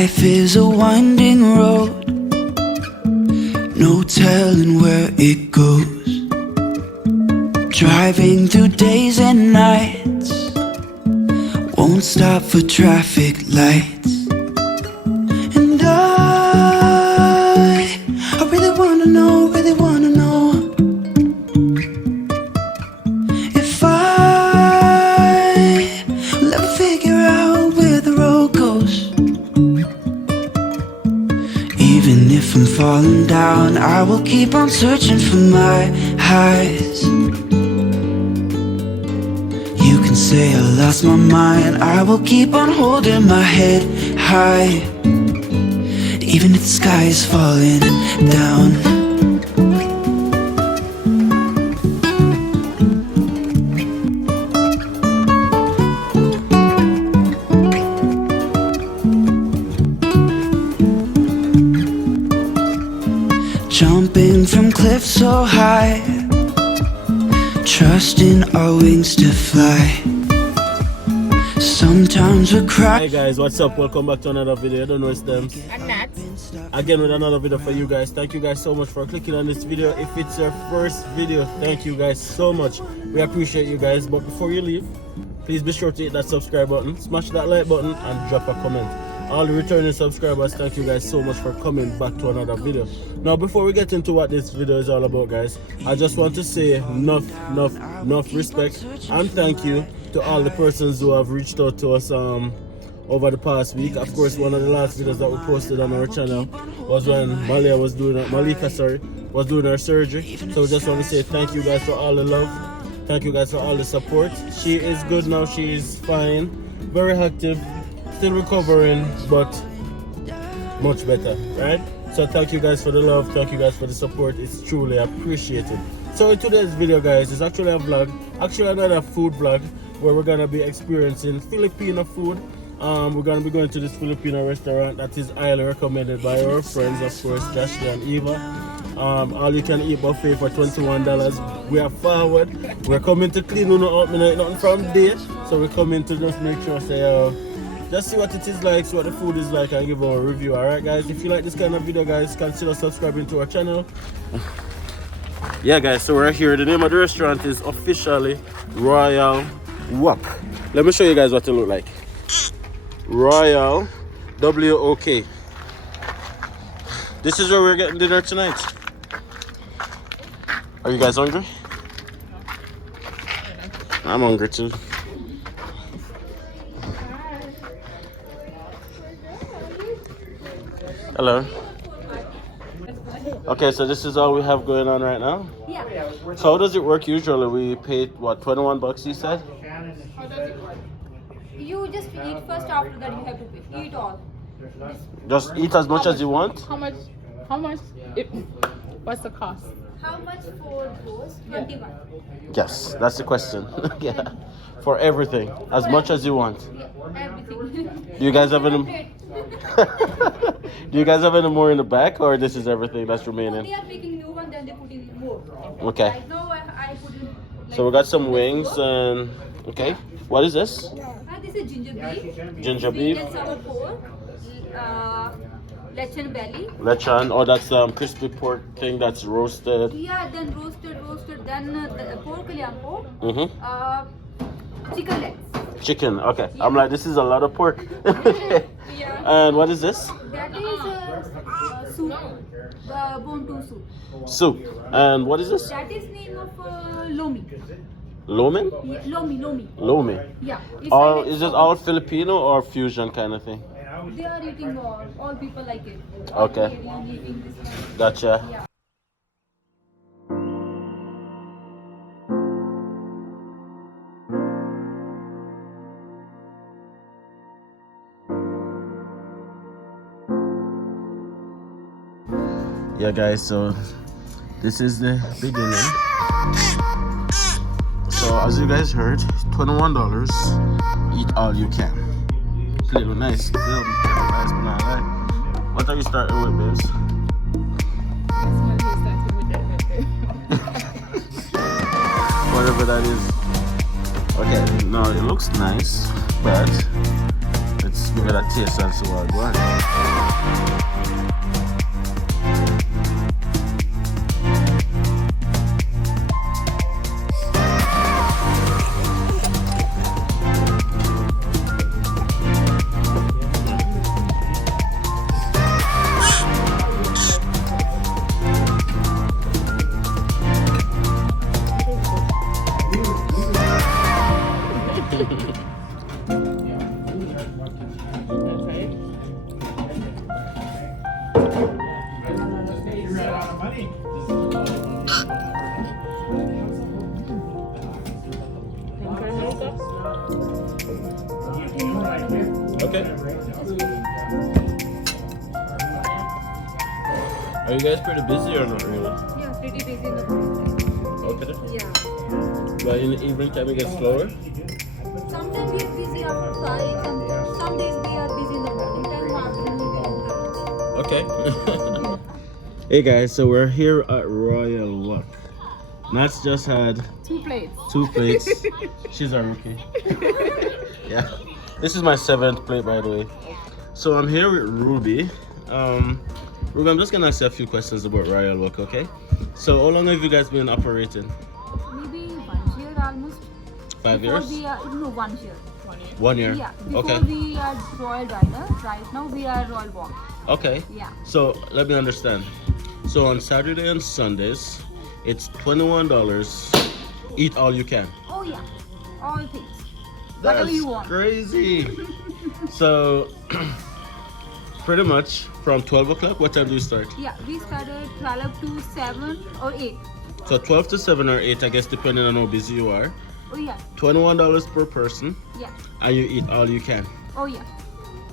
Life is a winding road, no telling where it goes. Driving through days and nights, won't stop for traffic lights. And I really wanna know, if I will ever figure out where the road goes. Even if I'm falling down, I will keep on searching for my highs. You can say I lost my mind, I will keep on holding my head high, even if the sky is falling down. Jumping from cliffs so high, trusting our wings to fly. Sometimes we're crying. Hey guys, what's up? Welcome back to another video. I don't know it's them. And Nat. Again with another video for you guys. Thank you guys so much for clicking on this video. If it's your first video, thank you guys so much. We appreciate you guys. But before you leave, please be sure to hit that subscribe button, smash that like button, and drop a comment. All the returning subscribers, thank you guys so much for coming back to another video. Now before we get into what this video is all about, guys, I just want to say enough respect and thank you to all the persons who have reached out to us over the past week. Of course, one of the last videos that we posted on our channel was when Malika was doing her surgery. So we just want to say thank you guys for all the love, thank you guys for all the support. She is good now, she is fine, very active, still recovering, but much better, right? So thank you guys for the love, thank you guys for the support. It's truly appreciated. So in today's video, guys, it's actually a vlog, actually another food vlog, where we're gonna be experiencing Filipino food. We're gonna be going to this Filipino restaurant that is highly recommended by our friends, of course, Dashley and Eva. All you can eat buffet for $21. We are forward. We're coming to clean up, nothing from there. So we're coming to just make sure, say, just see what it is like, see what the food is like, and give our review. Alright guys, if you like this kind of video, guys, consider subscribing to our channel. Yeah guys, so we're here. The name of the restaurant is officially Royal Wok. Let me show you guys what it look like. Royal WOK. This is where we're getting dinner tonight. Are you guys hungry? I'm hungry too. Hello. Okay, so this is all we have going on right now? Yeah. So how does it work usually? We paid, what, $21 you said? How does it work? You just eat first, after that you have to pay. Eat all. Just eat as much as you want? How much? What's the cost? How much for those? 21. Yes, that's the question. Yeah. For everything, as much as you want. Yeah, everything. Do you guys have any? Do you guys have any more in the back, or this is everything that's remaining? They are making new one, then they put in more. Okay. Right now I put in. So we got some wings and okay. What is this? This is ginger beef. Ginger beef. Sweet and sour pork. Lechon belly. Lechon. Oh, that's crispy pork thing that's roasted. Yeah, then roasted. Then the pork liampo. Chicken legs. Chicken. Okay. Yeah. I'm like, this is a lot of pork. Yeah. And what is this? That is soup. Bontu soup. Soup. And what is this? That is name of lomi. Lomin? Yeah, lomi. Lomi. Yeah. It's All like is it all Filipino or fusion kind of thing? They are eating all people like it. Okay. Eating this kind. Gotcha. Yeah. Yeah guys, so this is the beginning. So as you guys heard, $21, eat all you can. Little nice, nice banana. What are you starting with, babes? Whatever that is. Okay, no, it looks nice, but it's give it a taste and see what going. Okay. Are you guys pretty busy or not really? Yeah, pretty busy in the morning. Okay. Yeah. But in the evening time it gets slower? Sometimes we are busy after 5. Some days we are busy in the morning time, afternoon we are Okay. Hey guys, so we're here at Royal Wok. Nat's just had 2 plates. 2 plates. She's a rookie. Yeah. This is my 7th plate, by the way. So I'm here with Ruby. Ruby, I'm just gonna ask you a few questions about Royal Wok, okay? So how long have you guys been operating? Maybe 1 year almost. 5 Before years? we are, no, 1 year. 1 year? Yeah, before Okay. we are Royal Diner, right now we are Royal Walk. Okay. Yeah. So let me understand. So on Saturday and Sundays, it's $21. Eat all you can. Oh yeah, all things. Whatever That's you want. crazy. So pretty much from 12 o'clock, what time do you start? Yeah, we started 12 to 7 or 8. So 12 to 7 or 8, I guess, depending on how busy you are. Oh yeah, $21 per person, yeah, and you eat all you can. oh yeah.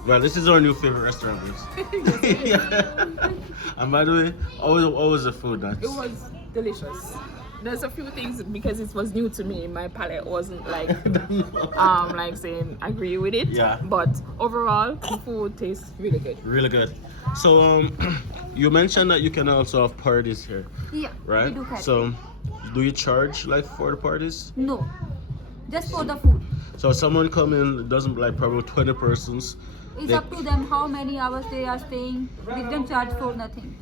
Well, this is our new favorite restaurant, please. Yeah. And by the way, always the food, It was delicious. There's a few things because it was new to me. My palate wasn't like like saying agree with it. Yeah. But overall, the food tastes really good. really good. So you mentioned that you can also have parties here, Yeah, right? we do catering. So do you charge like for the parties? No, just for the food. So if someone come in, doesn't like probably 20 persons. It's They- up to them how many hours they are staying. We don't charge for nothing.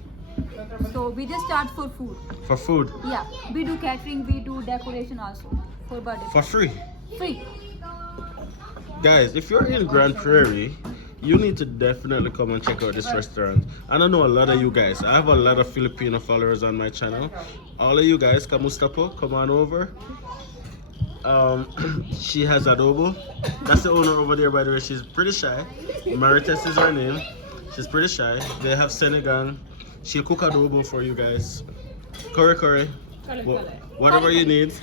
So we just charge for food. For food, Yeah, we do catering, we do decoration also for birthday. for free. Free. Guys, if you're in Grande Prairie, you need to definitely come and check out this restaurant. And I know a lot of you guys. I have a lot of Filipino followers on my channel. All of you guys, Kamustapo, come on over. She has adobo. That's the owner over there, by the way. She's pretty shy. Marites is her name. She's pretty shy. They have Senegal. She'll cook adobo for you guys. Curry. Whatever you need.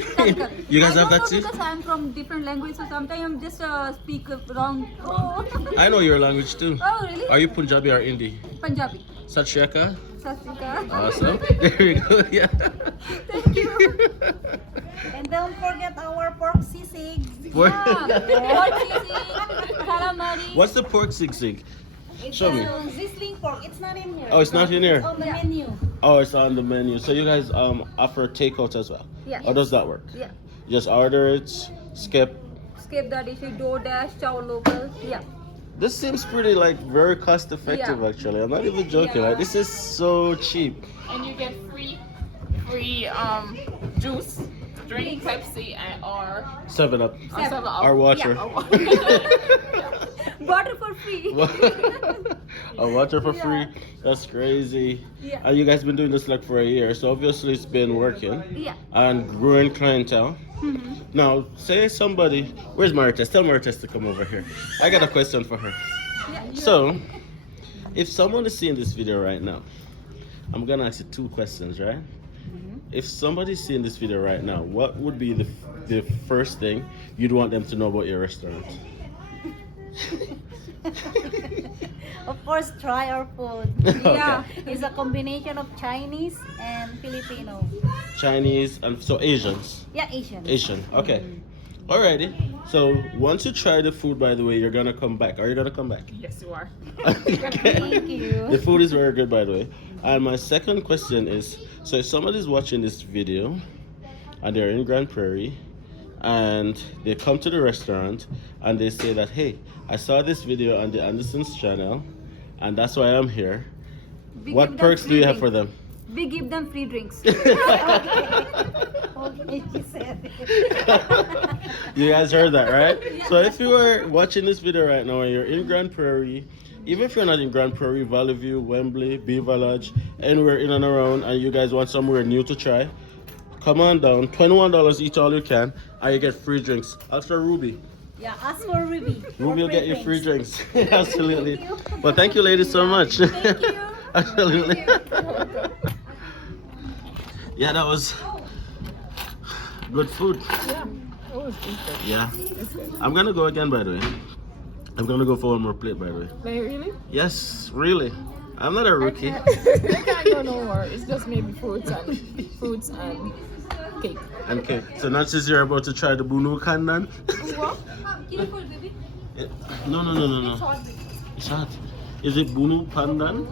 You guys have that too? Because I'm from different language, so sometimes I'm just speak wrong. Oh. I know your language too. Oh, really? Are you Punjabi or Hindi? Punjabi. Sat Shri Akal? Sat Shri Akal. Awesome. There we go. Yeah. Thank you. And don't forget our pork sisig. Pork- Pork sisig, calamari. What's the pork sig? It's Show me. Sizzling pork. It's not in here. Oh, it's not in here. It's on the menu. Oh, it's on the menu. So you guys offer takeout as well? Yeah. How does that work? Yeah. You just order it, skip. Skip the dish, DoorDash, chow local. Yeah. This seems pretty like very cost effective Yeah. actually. I'm not even joking. Like this is so cheap. And you get free juice, drink Pepsi or 7 Up. 7 Up. Our water. Water for free. A water for Yeah. free. That's crazy. Yeah. And you guys been doing this like for a year, so obviously it's been working Yeah. and growing clientele. Mm-hmm. Now, say somebody, where's Marites? Tell Marites to come over here. I got a question for her. Yeah. So, if someone is seeing this video right now, I'm gonna ask you 2 questions, right? If somebody's seeing this video right now, what would be the first thing you'd want them to know about your restaurant? Of course, try our food. Yeah. It's a combination of Chinese and Filipino. Chinese and so Asians. Yeah, Asian. Asian. Okay. Alrighty. So once you try the food, by the way, you're gonna come back. Are you gonna come back? Yes, you are. Thank you. The food is very good, by the way. And my second question is, so if somebody's watching this video and they're in Grande Prairie and they come to the restaurant and they say that, hey, I saw this video on the DiAndersons channel and that's why I'm here. We What give them perks do free you have drink. for them? We give them free drinks. Okay, she said. You guys heard that, right? So if you are watching this video right now and you're in Grande Prairie, even if you're not in Grande Prairie, Valley View, Wembley, Beaver Lodge, anywhere in and around, and you guys want somewhere new to try, come on down. $21 each, all you can, and you get free drinks. Ask for Ruby. Yeah, ask for Ruby. Ruby will get you free drinks. Absolutely. Thank you. Well, thank you, ladies, so much. Thank you. Absolutely. Yeah, that was good food. Yeah. It was good. Yeah. It's good. I'm gonna go again, by the way. I'm gonna go for one more plate, by the way. Like, really? Yes, really. I'm not a rookie. I can't go no more. It's just maybe fruits and cake. And cake. So now since you're about to try the bunu kandan. What? Baby. No. It's hot. Is it bunu pandan?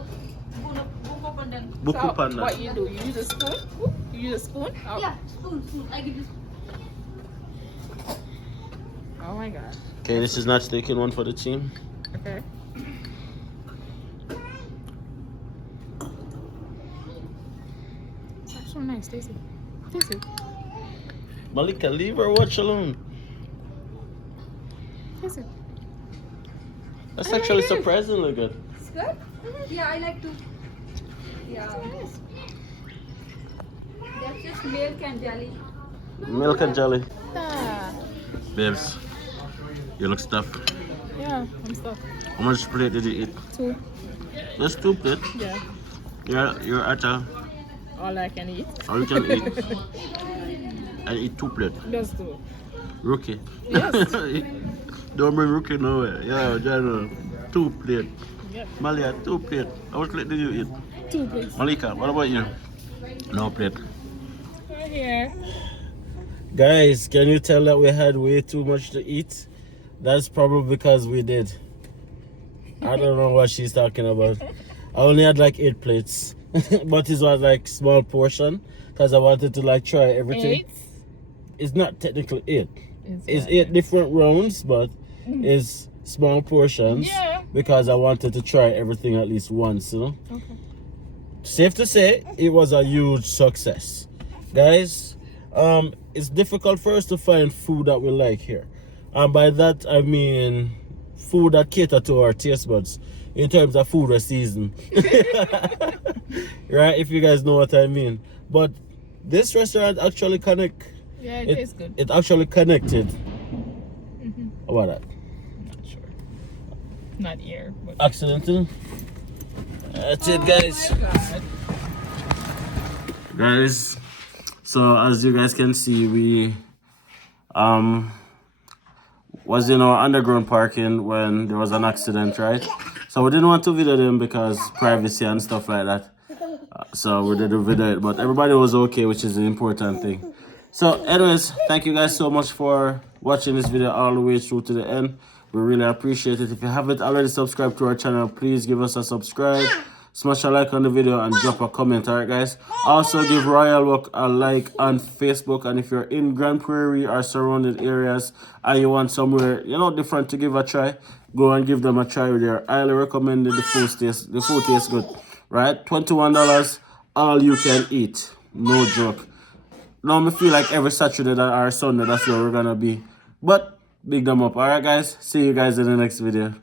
Buku So, pandan. what you do? You use a spoon? You use a spoon? Oh. Yeah, spoon. I give you. Oh my god. Okay, this is not taking one for the team. Okay. It's actually nice, tasty. Tasty. Malika, leave her watch alone. Tasty. That's actually surprisingly good. It's good? Yeah, I like to. Yeah. That's just milk and jelly. Milk and jelly. Ah. Babes, you look stuffed. Yeah, I'm stuck. How much plate did you eat? 2. Just 2 plates. Yeah. You're at a, All I can eat. all you can eat. And eat 2 plates. Just 2. Rookie. Yes. Don't bring rookie nowhere. Yeah, General. 2 plates. Yep. Malia, 2 plates. How much plate did you eat? 2 plates. Malika, what about you? No plate. Right here. Guys, can you tell that we had way too much to eat? That's probably because we did. I don't know what she's talking about. I only had like 8 plates. But it was like small portion because I wanted to like try everything. 8? It's not technically 8. It's 8 different rounds, but it's small portions. Yeah. Because I wanted to try everything at least once, you know? Okay. Safe to say, it was a huge success. Guys, it's difficult for us to find food that we like here. And by that, I mean food that cater to our taste buds in terms of food or season. Right? If you guys know what I mean. But this restaurant actually Yeah, it tastes good. It actually connected. How about that? Not sure. Not here, but. Accidental? That's it, guys. Oh my god. Guys, so as you guys can see, we was in our underground parking when there was an accident, right? So we didn't want to video them because privacy and stuff like that. So we didn't video it, but everybody was okay, which is the important thing. So anyways, thank you guys so much for watching this video all the way through to the end. We really appreciate it. If you haven't already subscribed to our channel, please give us a subscribe. Smash a like on the video and drop a comment, alright guys? Also give Royal Walk a like on Facebook, and if you're in Grande Prairie or surrounding areas and you want somewhere, you know, different to give a try, go and give them a try. They're highly recommended. The food tastes good, right? $21, all you can eat. No joke. Now I feel like every Saturday or Sunday that's where we're gonna be. But big them up, alright guys? See you guys in the next video.